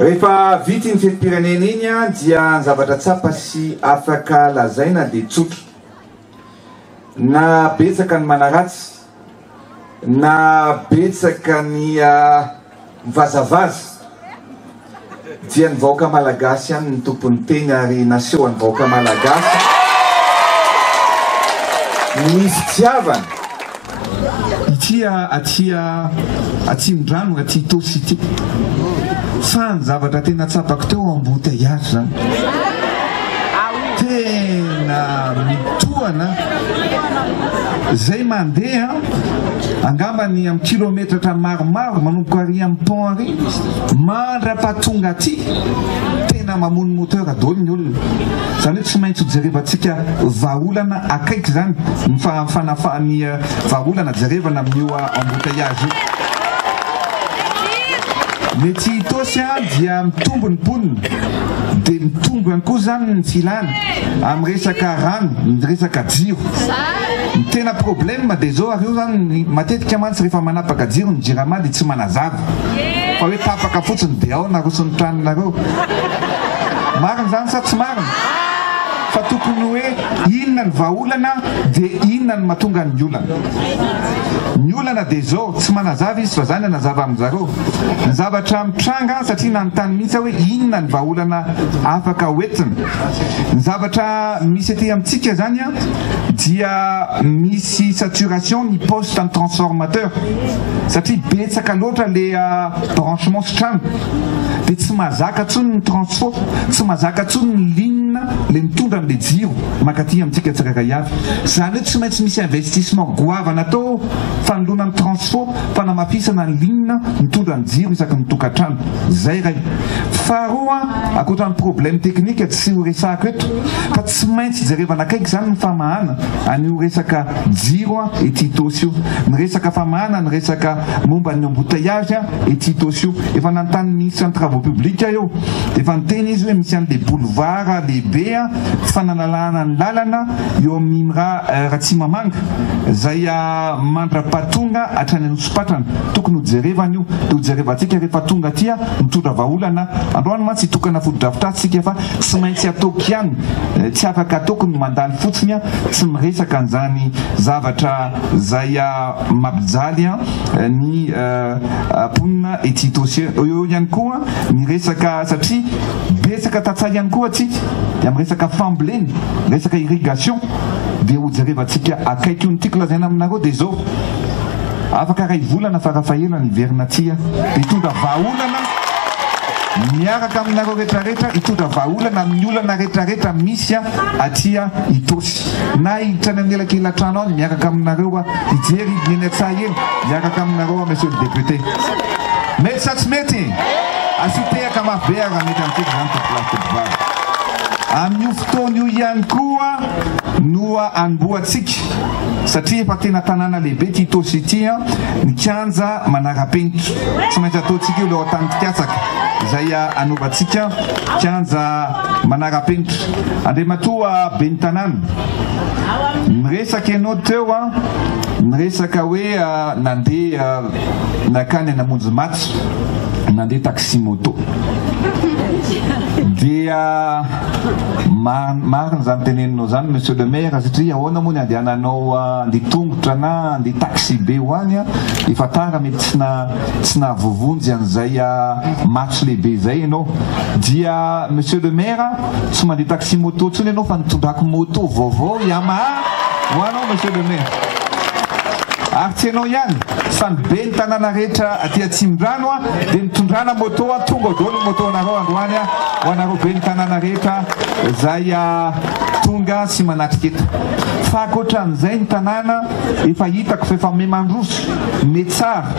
Rehefa vita ny fetim-pirenena iny dia zavatra tsapa sy afaka lazaina dia tsotra. Na betsaka ny manaratsy, na betsaka ny mivazavaza, dia ny vahoaka malagasy ihany ny tompon'ny teny ary naseho ny vahoaka malagasy misy tiavana. Atsindrano aty Tosy ity fa ny zavatra tena tsapako teo embouteillage zany, tena mitohana zay mandeha angambany amin'ny kilometratra maromaro manomboka ary amin'ny pont ary mandra-pahatonga aty tena mamono moteur daholo ny olona. Zany hoe tsy maintsy hojerevantsika vahaolana akaiky zany ny fanafahany vahaolana jerevana amin'io embouteillage io. Mety Tosy dia mitombo ny mponina dia mitombo ihany koa zany ny filana amin'ny resaka rano, ny resaka jiro. Ny tena problème dia zao areo zany matetika mantsy rehefa manapaka jiro ny jirama dia tsy manazava fa hoe tapaka fotsiny dia ao nareo sy ny tranonareo. Marina zany sa tsy marina? Fa tokony hoe inona ny vahaolana dia inona ny mahatonga ny olana. Ny olana dia zao tsy manazava izy fa zany anazava amin'izareo. Ny zavatra mitranga satria nanontany mihitsy hoe inona ny vahaolana afaka hoentina. Ny zavatra misy ety amintsika zany dia misy saturation ny poste ny transformateur satria betsaka loatra le branchement sy trano dia tsy mahazaka tsony ny transfo, tsy mahazaka tsony ny ligne le mitondra amin'le jiro makaty amintsika tsirairay avy. Zany hoe tsy maintsy misy investissement goavana atao fanoloana ny transfo, fanamafisana ny ligne mitondra ny jiro isaky ny tokantrano. Zay ray. Faharoa, akoatra ny problème technique tsy ho resaka eto fa tsy maintsy jerevana akaiky zany ny famahana an'io resaka jiro ety Tosy io. Ny resaka famahana, ny resaka momba ny embouteillage ety Tosy io. Efa nanontany ministre ny travaux publics io, efa niteny izy hoe misy an'le boulevard lehibe fananalana ny lalana eo amin'ny Ratsimamanga zay mandra-pahatonga hatrany Anosipatrana. Tokony hojerevana io dia hojerevantsika rehefa tonga aty mitondra vahaolana. Androany mantsy hitokana foto-drafitr'atsika fa tsy maintsy ataoko ihany, tsy afaka ataoko ny mandalo fotsiny tsy miresaka an'izany zavatra zay mampijaly ny mponina ety Tosy eo ihany koa ny resaka satria betsaka tatsay ihany koa atsika dia amin'ny resaka fambolena, resaka irrigation dia hojerevantsika akaiky io. Ny tiako lazaina aminareo dia zao afaka ray volana farafahelana ny verina aty dia hitondra vahaolana miaraka aminareo rehetrarehetra, hitondra vahaolana amin'ny olana rehetrarehetra misy aty Tosy na hitrany amin'ny elakelan-trano any miaraka aminareo hijery ny etsahely miaraka aminareo monsieur le député. Mety sa tsy mety? Asitehaka mafy be raha mety amintsika zany tompolahy. Amin'io fotoana io ihany koa no anomboantsika satria efa tena tanàna lehibe ty Tosy ity ny kianja manara-penitra. Tsy maintsy ataontsika io leo tany Tikatsaka zay anovantsika kianja manara-penitra. Andriamatoa ben'ny tanàna miresaka ianao teo miresaka hoe nandeha nakany namonjy match nandeha taxi moto dia marina zany teneninao zany monsieur le maire satria ahoana moa ny andehananao andeha tongotra na andeha taxi be ho any efa tara mety tsy nahavovonjy an'izay match lehibe zay ianao. Dia monsieur le maire tsy mandeha taxi moto tsony ianao fa nitondrako moto vaovao Yamaha ho anao monsieur le maire. Ary tsy ianao ihany fa ny be ny tanàna rehetra aty Atsimbrano dia nitondrana moto tonga daholo ny moto anareo androany ho anareo be ny tanàna rehetra zay tonga sy manatrika fa ankoatran'izay ny tanàna efa hitako fa efa memandroso metsara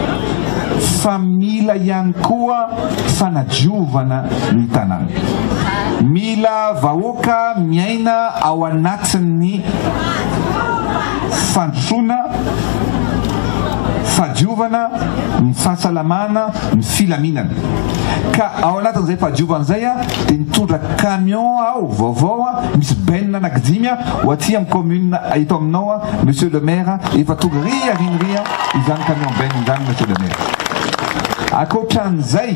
fa mila ihany koa fanadiovana ny tanàna, mila vahoaka miaina ao anatin'ny fandrosoana, fadiovana, ny fahasalamana, ny filaminana. Ka ao anatin'izay fadiovana izay dia nitondra camion aho vaovao misy benina anankidimy ho aty amin'ny commune eto aminao monsieur le maire, efa tonga rinria izany camion benina izany monsieur le maire. Akoatran'izay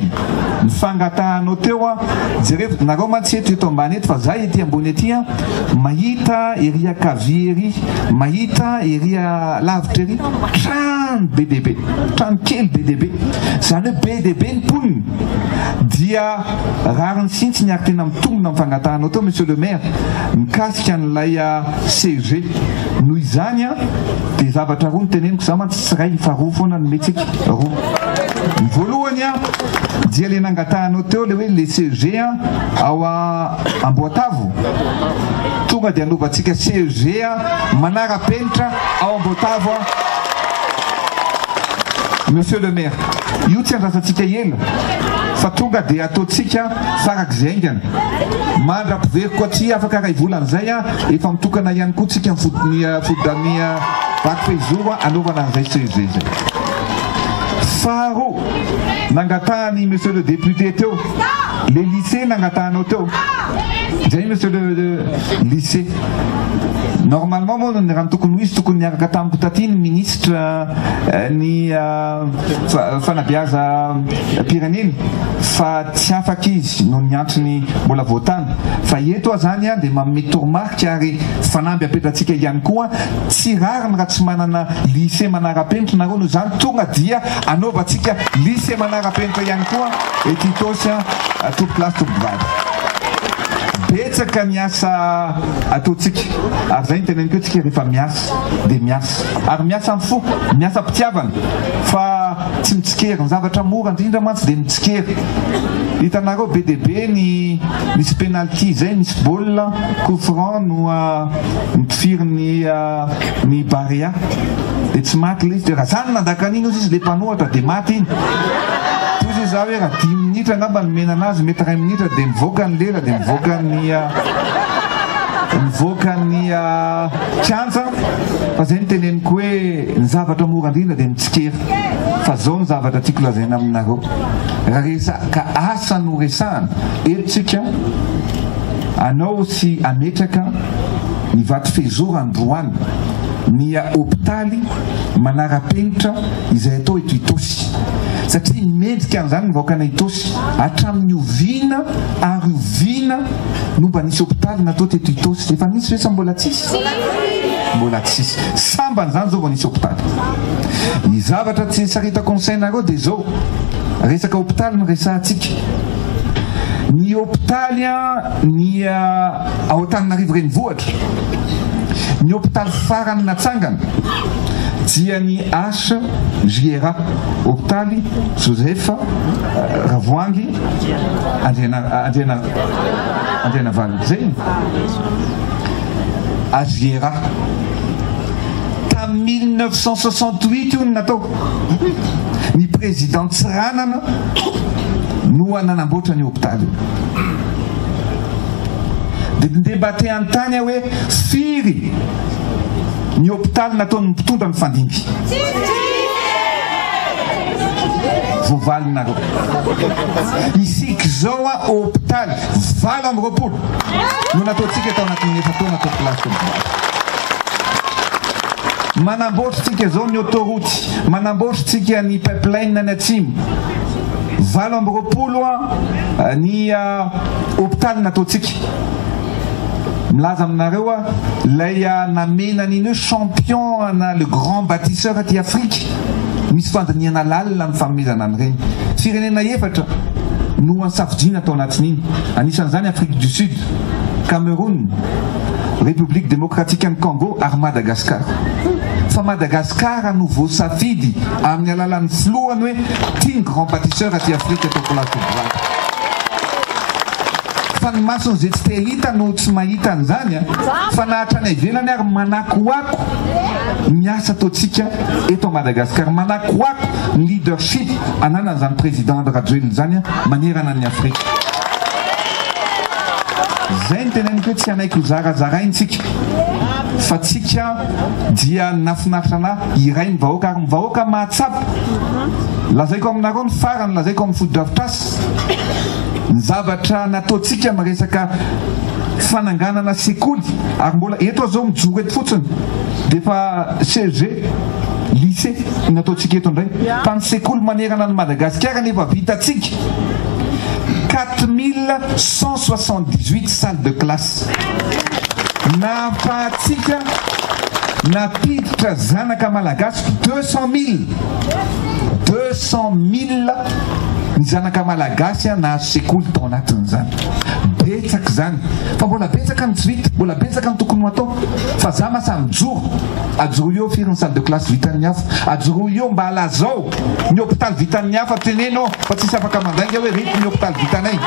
ny fangatahanao teo jereo nareo mantsy eto ambany eto fa zaho ety ambony ety mahita ery akavia ery, mahita ery lavitra ery trano be dehibe, trano kely be dehibe, izany hoe be dehibe ny mponiny dia rariny sintsy niary tena mitombona amin'ny fangatahanao teo monsieur le maire mikasika n'ilay CG. Noho izany dia zavatra roa niteneniko za mantsy tsy ray fa roa foana ny metsika roa. Ny voalohany dia le nangatahanao teo le hoe le CG ao Amboatavo, tonga dia anovantsika CG manara-penitra ao Amboatavo monsieur le maire. Io tsy andrasantsika ela fa tonga dia ataontsika farak'izay aingana mandra-piveriko aty afaka ray volan'izay efa mitokana ihany koa tsika fodany vaky-pehizoro anaovana an'izay CG zay. Faharoa nangatahany monsieur le député teo le lycée nangatahanao teo zay monsieur le lycée. Normalement moa ny raha tokony izy tokony niaraka tamiko taty ny ministre ny fanabeaza pireneny fa tsy afaka izy no ny antony mbola voatany fa eto zany dia manome toromarika ary fanamby apetratsika ihany koa tsy rariny raha tsy manana lycée manara-penitra nareo no zany tonga dia anaovantsika lycée manara-penitra ihany koa ety tosy topolasy topobady. Betsaka ny asa ataontsika ary zay niteneniko tsika rehefa miasa dia miasa ary miasa amin'ny fo, miasa mpitiavana fa tsy mitsikery ny zavatra mora indrindra mantsy dia mitsikery. Hitanareo be dehibe ny misy penalty zay, misy baolina coup franc no mipifiry ny Barea dia tsy maty le izy dia raha zany nandakan'iny izy le mpanohatra dia maty iny. Toy za hoe raha 10 minitra angamba nomena anazy mety 1 minitra dia mivoaka ny lela dia mivoaka ny kianja fa zay niteneniko hoe ny zavatra mora indrindra dia mitsikery fa zao ny zavatra tiako lazaina aminareo raha resaka asa no resahana etsika anao sy ametraka ny vaty fehizoro androany ny hôpitaly manara-penitra izay atao eto Itosy satria mendrika an'izany nivahoaka na Itosy hatramin'ny oviana ary oviana no mba nisy hôpitaly natao teto Itosy. Efa nisy ve sa mbola tsisy? Mbola tsisy. Samban'izany zao vao nisy hôpitaly. Ny zavatra tsy saritako ny sainareo dia zao resaka hôpitaly no resahantsika. Ny hôpitaly ny ao Antananarivo renivohitra, ny hôpitaly farany natsangana dia ny HJR hôpitaly Joseph Ravoangy Andrianavalo zay HJR tamin'ny 1968 io natao ny président Tsiranana no nanamboatra ny hôpitaly dia nidebate an-tany hoe firy ny hôpitaly nataony mpitondra ny fandimby voavalinareo isika zao hôpitaly 20 no nataontsika tao anatin'ny efataona tao plasy manamboatritsika zao ny autoroute, manamboatritsika ny pipeline ny atsimo 20 ny hôpitaly nataontsika. Milaza aminareo lay namena n'iny champion na le grand bâtisseur aty Afrique misy fandiniana lalina amin'ny fanomezana an'ireny firenena efatra no ansafidina tao anatin'iny, anisan'izany Afrique du Sud, Cameroun, République démocratique du Congo ary Madagascar. Fa Madagascar no voasafidy amin'ny alalan'ny filohany hoe tia grand bâtisseur aty Afrique atao plasy fa ranomasony zay tsy te hita no tsy mahita an'izany fa nahatra ny ivelany ary manakoako ny asa ataontsika eto Madagasikara, manakoako ny leadership ananan'izany président de Rajoelina zany manerana ny Afrika. Zay ny teneniko hoe tsy anaiko zarazaraintsika fa tsika dia nafinaritra anahy iray ny vahoaka ary ny vahoaka mahatsapa. Lazaiko aminareo ny farany, lazaiko amin'ny foto-drafitr'asa ny zavatra nataontsika miresaka fananganana sekoly ary mbola eto zao mijoro eto fotsiny dia fa CG lycée nataontsika eto indray tany sekoly manerana ny Madagasikara nefa vitatsika 4178 salles de classe. Nafahatsika napiditra zanaka malagasy 200 000 ny zanaka malagasy nahazo sekoly tao anatin'izany. Betsaka zany fa mbola betsaka ny tsy vita, mbola betsaka ny tokony hatao fa za masa mijoro ajoro eo firy ny salle de classe vitan'ny hafa, ajoro eo mba halazao ny hôpitaly vitan'ny hafa teneno fa tsisy afaka mandainga hoe rety ny hôpitaly vitanay.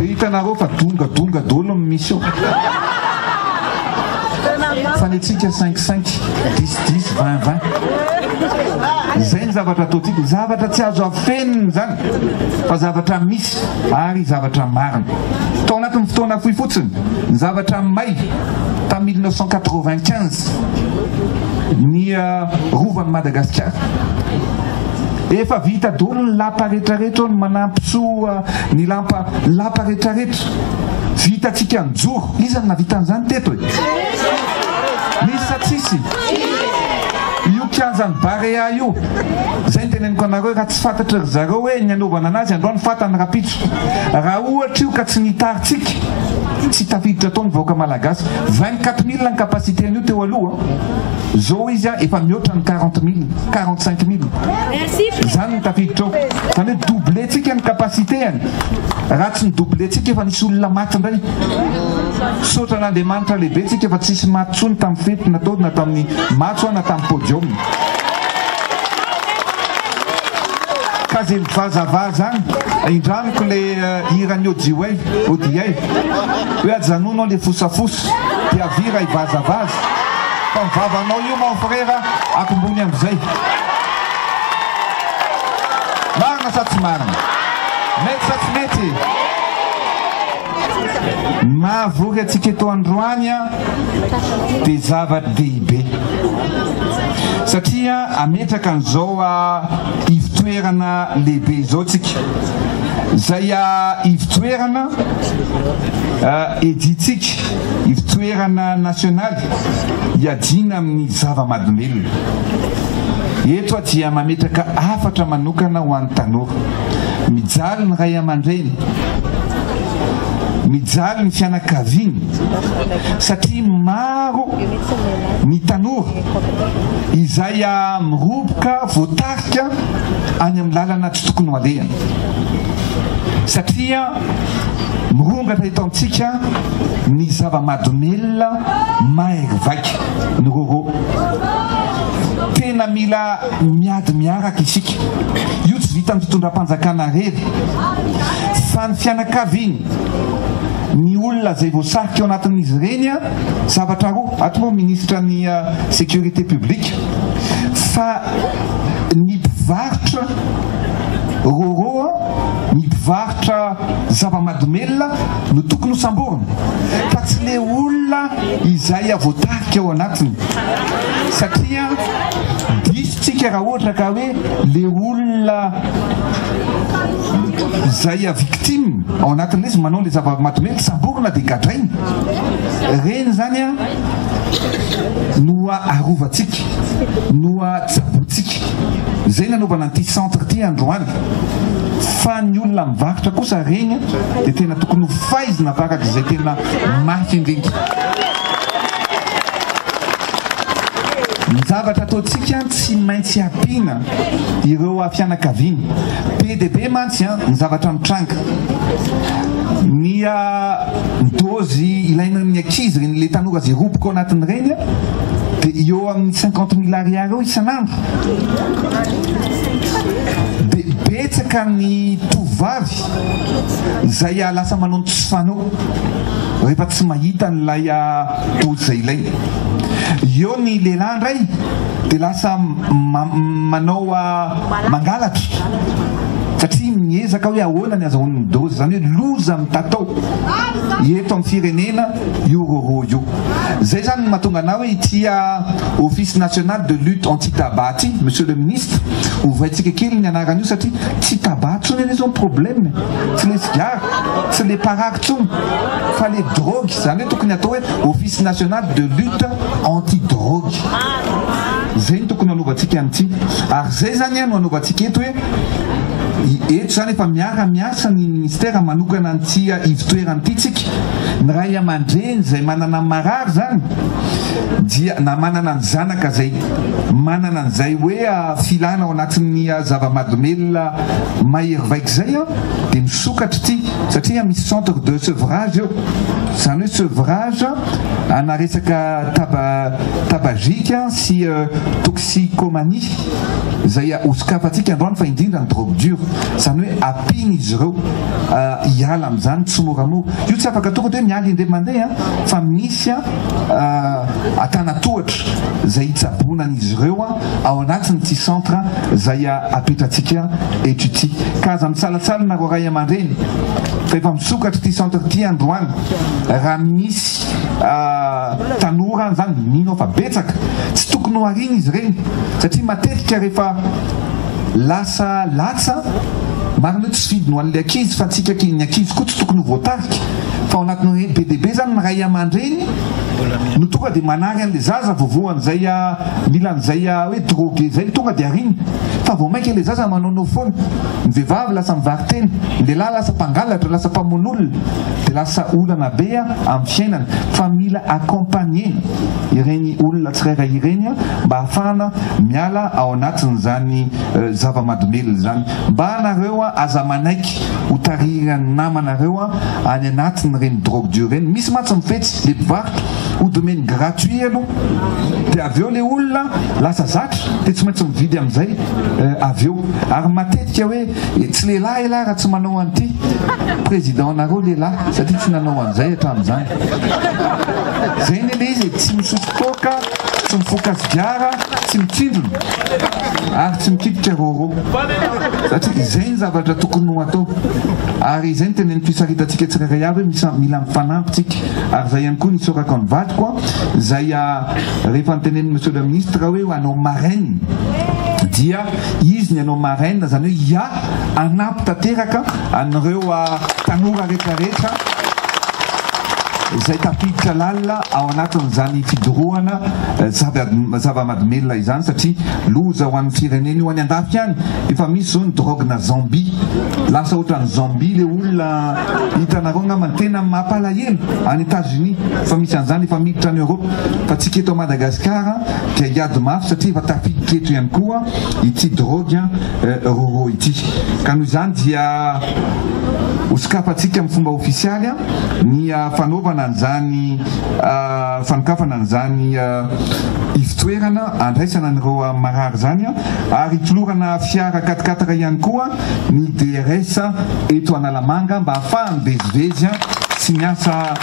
Hitanareo fa donga dolo ny mission fanetsika 5-5 10-10 20-20 zay ny zavatra ataontsika, zavatra tsy azo afenina zany fa zavatra misy ary zavatra marina. Tao anatin'ny fotoana fohy fotsiny ny zavatra may tamin'ny 1995 ny rovan'ny Madagasikara efa vita dolo ny lapa rehetrarehetra ny manampitsoa ny lapa rehetrarehetra vitatsika ny joro. Iza navita an'izany teto e? Misy sa tsisy? Io kianjany Barea io zay ny teneniko anareo raha tsy fantatra ry zareo hoe ny anaovana anazy androany fatany rapitso. Raha ohatra io ka tsy nitaritsika tsy tafiditra tao ny vahoaka malagasy 24 000 ny kapasiten'io teo aloha zao izy efa mihoatra ny 40 000 45 000 zany ny tafiditra ao. Zany hoe doubletsika ny kapasiteany. Raha tsy ny doubletsika efa nisy olona maty indray. Sotra n'Andriamanitra lehibe tsika efa tsisy maty tsony tamin'ny fety natao na tamin'ny matso na tamin'ny podium. Ka zay mivazavaza any indraniko le irany odiay hoe ajanonao le fosafosa dia avira ivazavaza fa mivavanao io mon frère akombony am'izay. Marina sa tsy marina? Mety sa tsy mety? Mahavory atsika eto androany dia zava-dehibe satria ametraka an'izao ivitoerana lehibe izao tsika. Zay ivitoerana editsika ivitoerana nasionaly iadina amin'ny zava-mahadomelona. Eto dia mametraka afatra manokana ho an'ny tanora. Mijaly ny ray aman-dreny, mijaly ny fianakaviany satria maro ny tanora izay miroboka voatarika any amin'ny lalana tsy tokony ho alehany satria mirongatra eto amintsika ny zava-mahadomelona mahery vaika ny roro. Tena mila miady miaraka isika. Io tsy vita ny fitondram-panjakana rery fa ny fianakaviany ny olona zay voasarika eo anatin'izy ireny zavatra roa. Ato moa ministra ny sécurité publique fa ny mpivarotra roro ny mpivarotra zava-mahadomelona no tokony ho samborina fa tsy le olona izay voatarika ao anatiny satria disitsika raha ohatra ka hoe le olona zay victime ao anatin'izy manao le zava-mahadomelona samborina dia gadrainy. Reny zany no arovantsika no tsabotsika. Zay nanaovana an'ity centre ity androany fa ny olona mivarotra kosa reny dia tena tokony ho faizina faraka izay tena mafy indrindra. Ny zavatra ataontsika tsy maintsy ampiana ireo fianakaviany. PDB mantsy ny zavatra mitranga. Ny dozy ilaina ny ankizy le tanora zay roboka ao anatin' ireny dia eo amin'ny 50 000 ariary eo isan'andro. Be betsaka ny tovavy zay lasa manao tsy fanao rehefa tsy mahita n'lay dozy zay ilaina. Eo ny lehilahy ndray dia lasa manao mangalatra satria miezaka hoe ahoana ny azahoan'ny dozy, zany hoe loza mitatao eto amin'ny firenena io roro io. Zay zany mahatonga anao hoe ity Office national de lutte anti-tabac ty, monsieur le ministre, ovaintsika kely ny anarany io satria tsy tabac tsony any zao problème, tsy le cigare, tsy le paraky tsony fa le drogue. Zany hoe tokony atao hoe Office national de lutte anti-drogue. Zay ny tokony anaovantsika an'ity. Ary zay zany no anaovantsika eto hoe eto zany efa miara-miasa ny ministère manokana an'ity ivitoeranyity tsika. Ny ray aman-dreny zay manana marary zany dia na manana ny zanaka zay manana an'izay hoe filana ao anatin'ny zava-mahadomelina mahery vaika zay dia misokatra ity satria misy centre de sevrage eo. Zany hoe sevrage ana resaka tabagika sy toxicomanie zay osikafatsika androany fa indrindra ny drogue dure. Zany hoe apiny izy ireo hiala amin'izany tsy moramora. Io tsy afaka tonga hoe miala indray mandeha fa misy atanatohatra zay hitsabonan'izy ireo ao anatin'ity centre zay apetratsika eto ity. Ka aza mitsalatsala nareo ray aman-dreny fa efa misokatra ity centre ity androany raha misy tanora zany mino fa betsaka tsy tokony ho ariny izy reny satria matetika rehefa lasa latsa marina hoe tsy vidy no an'ilay ankizy fa antsika ny ankizy koa tsy tokony ho voatarika fa ao anatin'ny be dia be zany ny ray aman-dreny no tonga dia manary an'ilay zaza voavoan'izay mila an'izay hoe drogue zay tonga dia ariny fa vao mainka ilay zaza manaonao foana. Ny vehivavy lasa mivariteny, ny lehilahy lasa mpangalatra, lasa mpamon'olona dia lasa olana be amin'ny fiainana. Fa mila accompagner ireny olona tsirairay ireny mba ahafahana miala ao anatin'izany zava-mahadomelina zany, mba anareo aza manaiky ho tarirany namanareo any anatin'ireny drogue dure reny. Misy matsy mifetsy le mpivarotra ho domaine gratuit aloha dia avy eo le olona lasa zatra dia tsy maintsy mividy amin'izay avy eo. Ary matetika hoe tsy lehilahy lahy raha tsy manao an'ity président nareo lehilahy satria tsy nanao an'izay hatramin'izany. Zay ny le izy tsy misotro toka, tsy mifoka sigara, tsy mitsindrona ary tsy mikipitra roro satria izay ny zavatra tokony ho atao. Ary izay ny tena ny fisaritatsika tsirairay avy hoe mila mifanampitsika. Ary zay ihany koa nisorako ny vadiko zay rehefa nytenen'ny monsieur le ministre hoe hanao marraine dia izy ny anao marraine zany hoe anampy tanteraka an'ireo tanora rehetrarehetra zay tafiditra lalina ao anatin'izany fidorohana zava-mahadomelina izany satria loza ho an'ny firenena io any andafy ihany. Efa misy zao ny drogue na zombie, lasa ohatran'ny zombie le olona hitanareo namany tena mampalahelo any États-Unis fa misy an'izany efa miditra any Europe. Fa tsika eto Madagasikara dia hiady mafy satria efa tafiditra eto ihany koa ity drogue roro ity. Ka noho izany dia osikafatsika amin'ny fomba ofisialy ny fanaovana an'izany fanokafana an'izany ivitoerana andraisana an'ireo marary zany ary tolorana fiara 4x4 ihany koa ny DRS eto Analamanga mba ahafahany vezivezy sy miasa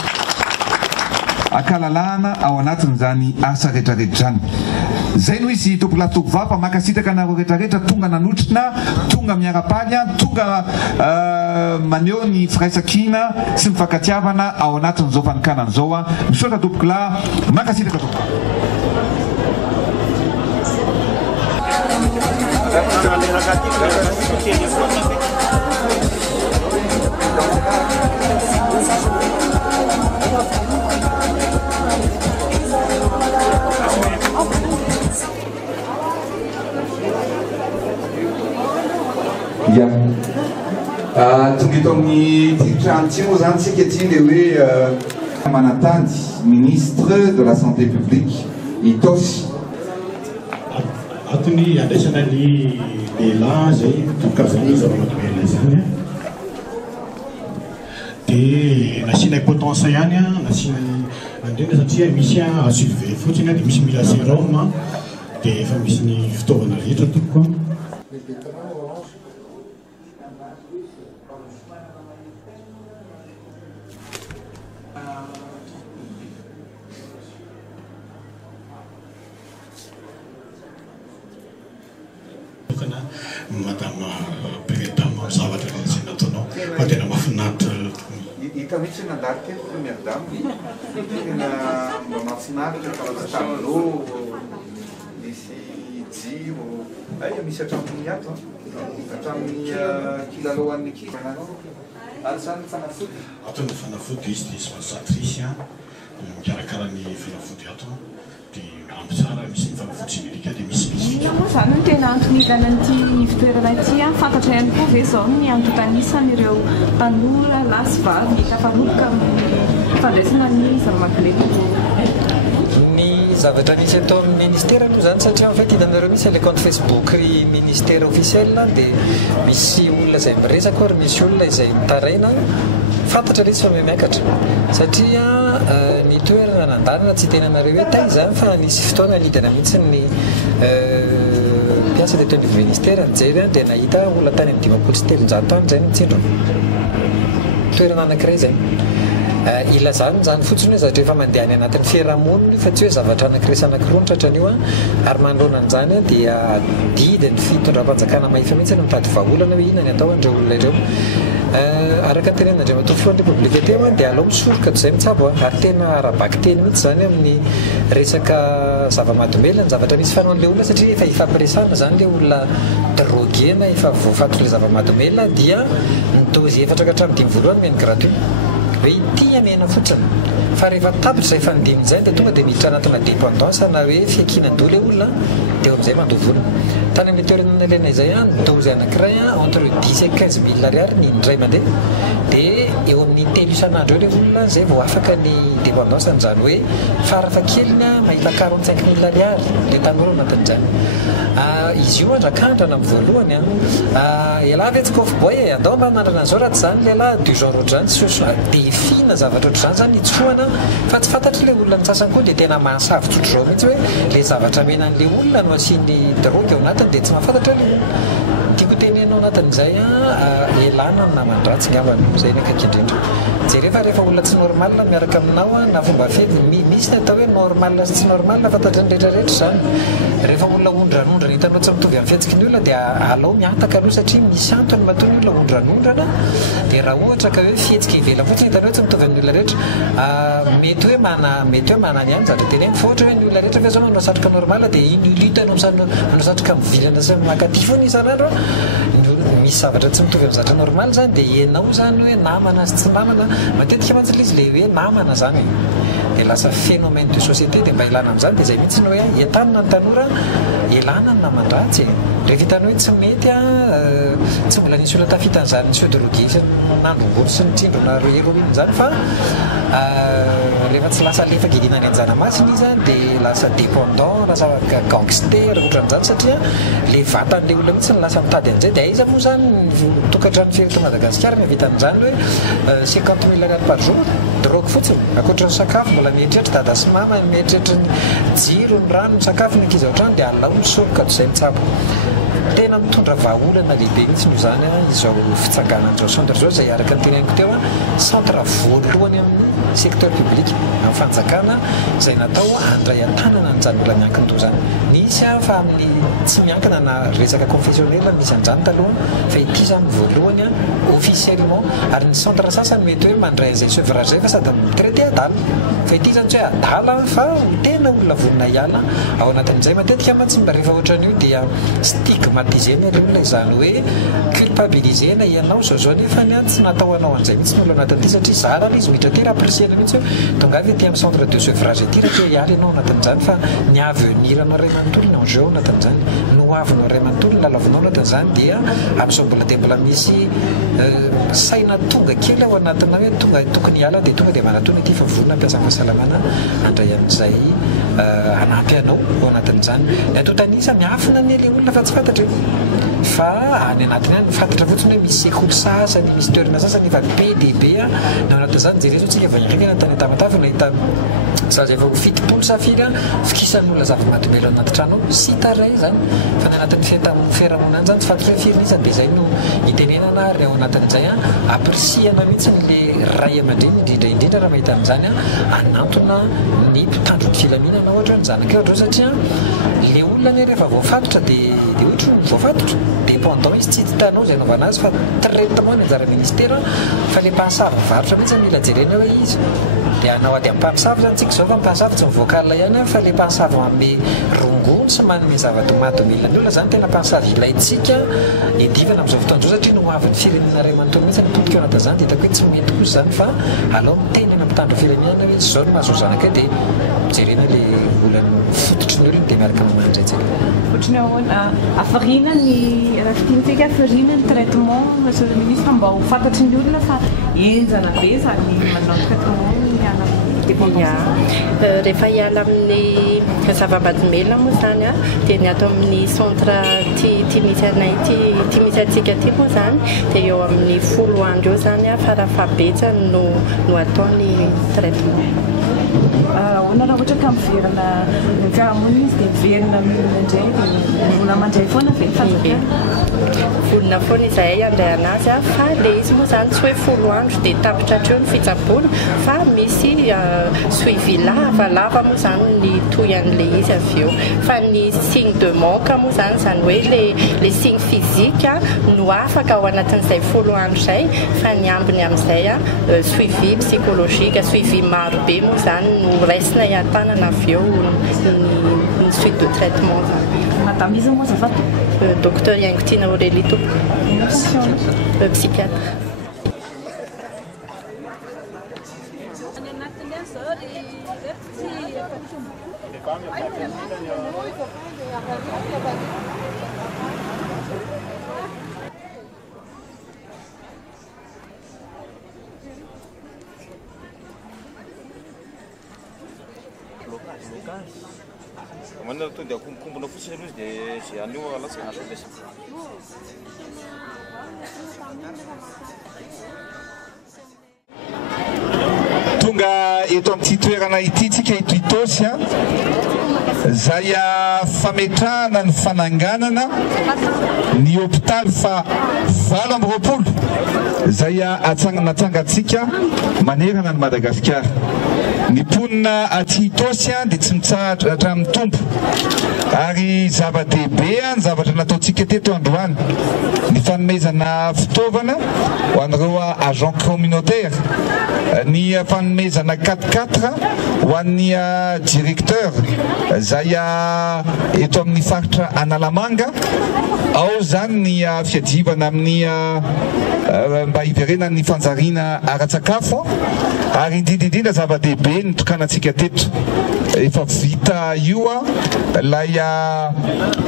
akalalahana ao anatin'izany asa rehetrarehetra zany. Zay no izy tompolatovava makasitaka anareo rehetrarehetra tonga nanotrina, tonga miara-paly, tonga maneho ny firaisakina sy mifankatiavana ao anatin'izao fanokanana zao. Misaotra tompokolahy, makasitaka tompoko. Tonga eto amin'ny titrano ty moa zany tsika ty le hoe manatany ministre de la santé publique itosy atony andraisana ny lehilahy zay tokarazana zava-mahadomelina zany dia nasiana potence ihany nasiana andrena satria misy asurve fotsiny dia misy mila sérum dia efa misy ny fitaovana rehetra tokoa. Madame Présidente, zavatra izay nataonao fa tena mahafinaritra. Hita mihitsy nandalo teny première dame tena mba mahafinaritra karazana tableau misy jiro misy hatramin'ny ato hatramin'ny kilalaoan'ny ekipa ary zany fanafody ato ny fanafody izy dia sponsatrisy mikarakara ny fanafody ato dia ampy tsara misy ny fanafody generika dia misy moa zany no tena antony ilana an'ity fitoerana ity fantatra ihany koa ve zao ny antotanisany ireo tanora lasy vavy tafaroboka amin'ny fandraisana ny zava-mahadomelina. Ny zavatra misy atao amin'ny ministère aloha zany satria en fait hitanareo misy le compte Facebook ministère officiel dia misy olona izay miresaka ary misy olona izay mitaraina fantatra resy fa miakatra satria ny toerana nandanana tsy tenanareo hoe taiza fa nisy fotoana nidana mihitsy ny mpiasa teto ny ministère nijery dia nahita olona tany amin'ny 570 any zay mitsindro toerana anankiray zay ilazany zany fotsiny hoe zavatra efa mandeha any anatin'ny fiarahamonina fa tsy hoe zavatra anankiresy anankiroa ny tratran'io ary manoloana an'izany dia didy ny fitondram-panjakana mahifa mihitsy no mitady vahaolana hoe inona ny atao andreo olona ireo araka ny tenen'Andriamatoa filohan'ny Repoblika teo dia alao misoroka toy izay mitsabo ary tena arabaky teny mihitsy zany amin'ny resaka zava-mahadomelina ny zavatra misy fanaon'ilay olona satria efa ifampiresana zany ilay olona drogué na efa voafato ilay zava-mahadomelina dia ny dozy 4 ka hatramin'ny 5 voalohany meny gratuit hoe ity amena fotsiny fa rehefa tapitra izay fanidiny izay dia tonga dia miditra anatina dépendance na hoe fiakinan-doha ilay olona dia amin'izay mandovolona tany amin'ny toerana nalaina izay dozy anankiray entre 10 et 15 000 ariary ny indray mandeha dia eo amin'ny telo isan'andro eo ilay olona izay vao afaka ny dépendance an'izany hoe farafakeliny mahita 45 000 ariary ilay tanora anatin'izany izy io andrak'andrana amin'ny voalohany elahy vetsika off boy andao mba mandrana an'izao raha tsy zany lehilahy du genre ohatr'izany dia fina zavatra ohatr'izany zany itsoana fa tsy fantatra ilay olona nitsasany koa dia tena mahasavitra ohatr'izao mihitsy hoe ilay zavatra menan'ilay olona no asiany drogue ao anatiny dia tsy mahafantatra ilay olona tiako tenenao anatin'izay elana ny namandratsy ngambany izay ny akakindrindra jereva rehefa olona tsy normal miaraka aminao na fomba fety misy ny atao hoe normal sy tsy normal fantatra ny rehetrarehetra zany rehefa olona ondranondrana hitanao tsy mitovy amin'ny fihetsiky ny olona dia alao miantaka aloha satria misy antony mahatony olona ondranondrana dia raha ohatra ka hoe fihetsika ivela fotsiny hitanao tsy mitovy amin'ny olona rehetra mety hoe mana ny any zatra teny fa ohatra hoe ny olona rehetra fa zao manao satroka normal dia inulita manao satroka mivilana sy makaty foana isan'andro misy zavatra tsy mitovy amin'ny zatra normal zany dia enao zany hoe namana sy tsy namana matetika mantsy izy le hoe namana zany dia lasa phénomène de société dia mba ilana amin'izany dia izay mihitsy ny hoe entanina ny tanora elana ny namandratsy rehefa hitanao hoe tsy mety tsy mbola nisy olona tafitan'izany sy drogué nandrongolo sy nitindro na héroïne zany fa rehefa tsy lasa lefa gidina ny anjanamasina izy dia lasa dépendant lasa gangster ohatran'izany satria le vatan'ilay olona mihitsy ny lasa mitady an'izay dia aiza moa zany tokantrano fery Madagasikara mihavita an'izany hoe 50 000 ariary par jour drogue fotsiny akoatra ny sakafo mbola mieritreritra dada sy mama mieritreritra ny jiro ny rano ny sakafo ny ankizy ao trano dia alao misoroka toy izay mitsabo tena mitondra vahaolana lehibe mihitsy no zany izao fitsanganan'izao centre zao izay araka ny teneniko teo centre voalohany amin'ny secteur public amin'ny fanjakana izay natao handray an-tanana n'izany olona miankin-doha zany nisy fa amin'ny tsy miankina na resaka confessionnel misy an'izany taloha fa ity zany voalohany officiellement ary ny centre sasany mety hoe mandray izay sevrage zay fa sady traité adala fa ity zany tsy hoe adala fa tena olona vonina hiala ao anatin'izay matetika mantsy mba rehefa ohatran'io dia stigmatisena ilay olona izany hoe culpabilisena ianao zao nefa ny tsy natao anao an'izay mihitsy ny olona anatin'ity satria zara izy ohatra ty raha appréciena mihitsy hoe tonga avy aty amin'ny centre de sevrage ity raha te hiala ianao anatin'izany fa ny avenir anao ray manontolona en jeu anatin'izany no avinao ray manontolona lalavinao anatin'izany dia amin'izao mbola dia mbola misy saina tonga kely ao anatina hoe tonga tokony hiala dia tonga dia manatona ity fa vorona ampiasana fahasalamana andray amin'izay anampy anao ao anatin'izany ny atotanisa miafina ny ilay olona fa tsy fantatra fa any anatiny any fantatra fotsiny hoe misy sekoly sasany misy toerana sasany efa be dehibe a na anatin'izany jeresotsika vandraiky anatany tamatafy nahita za zay vao fitopolo safiry a fikisan'olona zava-mahadombelo anaty trano sy taray zany fa ny anatin'ny fiarahamonina any zany tsy fantatra hoe firy iza dia izay no itenenana ary ao anatin'izay a aprisiana mihitsy le ray aman-dreny indrindra raha mahita amin'izany a anantona ny mpitandro ny filaminana ohatra ny zanaka ohatra satria le olona ny rehefa voafatotra dia ohatra voafatotra dépendant izy tsy hitanao zay naovana azy fa traitement ny anjara ministera fa le mpahasavy varotra mihitsy mila jerena hoe izy dia anao ady amin'ny mpamosavy zany tsika zao fa mpahasavy tsy mivoakala ihany fa le mpahasavy manome rongony sy manome zava-domadomilina ny olona zany tena mpahasavy ilayntsika edivana amin'izao fotoan'izao satria no avy ny firenena ray manontolo mihitsy ny tolika eo anatazany dia hitako hoe tsy mety kosa zany fa alao miteny amin'ny mpitandro firenena hoe zao no mahazo zanaka dia jerena le olany fototry ny olona dia miaraka mamandray tsika ohatrany ahoana afarina ny raha fitiantsika afarina ny traitement monsieur le ministre mba ho fantatry ny olona fa enjana be zany manao traitement ny ana rehefa hiala amin'ny zava-mahadomelina moa zany a dia ny atao amin'ny centre ty misy anay ty misy atsika ty moa zany dia eo amin'ny 10 andro eo zany a farafabetsany no ataony traitement ahoana raha ohatra ka miverina ny fiarahamonina izy dia miverina milona indray dia olona mandray foana ve volona foana izahay andray anazy a fa le izy moa zany tsy hoe 10 andro dia tapitra hatreo ny fitsaboana fa misy suivi lavalava moa zany ny toy an'le izy avy eo fa ny signe de manque moa zany hoe le signe physique no afaka ao anatin'izay 10 andro izay fa ny ambiny amin'izay a suivi psychologique suivi maro be moa zany no raisina hiatanana avy eo ny suite de traitement madame izy moa zafady docteur Yangotina Aurélie Topo psychiatre manana tonga dia akombokombona fotsiny aloha izy dia zay anio alatsy asa lesy tonga eto amin'ity toerana ity tsika eto itosy a zay fametrahana ny fananganana ny hôpitaly fa 20 zay natsangatsika manerana ny Madagasikara ny ponina aty itosy dia tsy mitsahatra hatramin'ny tompo ary zava-dehibe ny zavatra nataontsika teto androany ny fanomezana fitaovana ho an'ireo agent communautaire ny fanomezana 4x4 ho an'ny directeur zay eto amin'ny faritra Analamanga ao zany ny fiadivana amin'ny mba hiverena ny fanjariana ara-tsakafo ary indrindrindrindra zava-dehibe nitokanantsika teto efa vita io lay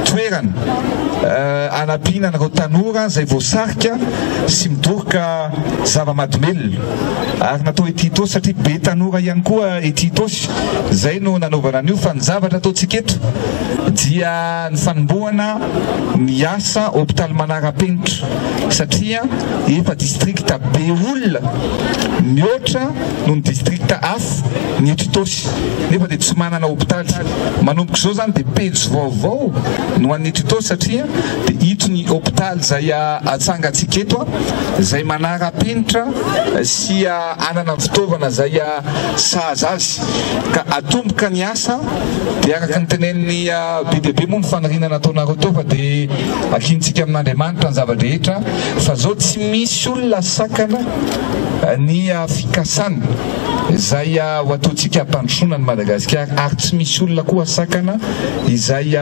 toerana anampiana an'ireo tanora zay voasarika sy midoroka zava-mahadomelona ary natao ety itosy satria be tanora ihany koa ety itosy zay no nanaovana an'io fa ny zavatra ataontsika eto dia ny fanombohana ny asa hôpitaly manara-penitra satria efa districta be olona mihoatra no ny districta hafa ny eto itosy nefa dia tsy manana hôpitaly manomboka izao zany dia pejy vaovao no an'ny eto itosy satria dia ito ny hôpitaly zay atsangatsika eto zay manara-penitra sy anana fitaovana zay sahaza azy ka atomboka ny asa dia araka ny tenen'ny be dehibe moa ny fanarinana ataonareo teo fa dia akintsika amin'Andriamanitra ny zava-drehetra fa zao tsy misy olona sakana ny fikasana izay ho ataontsika ampandrosoana ny Madagasikara ary tsy misy olona koa sakana izay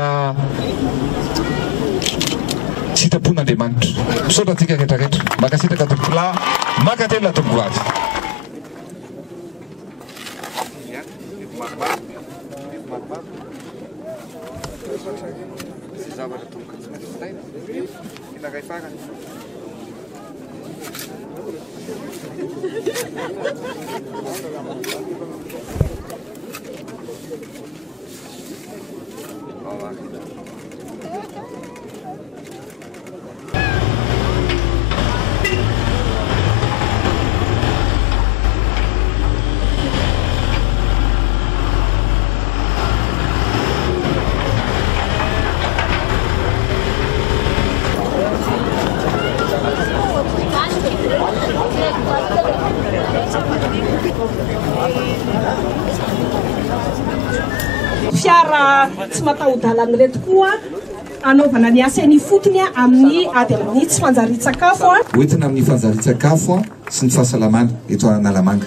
tsy hitapon'Andriamanitra misaotra antsika rehetrarehetra makasitraka tompola makatelona tomboavy tsy matahodalanyreto koa anaovana ny asa ny fotony amin'ny ady amin'ny tsy fanjarin-tsakafo hoentina amin'ny fanjarin-tsakafo sy ny fahasalamana eto Analamanga.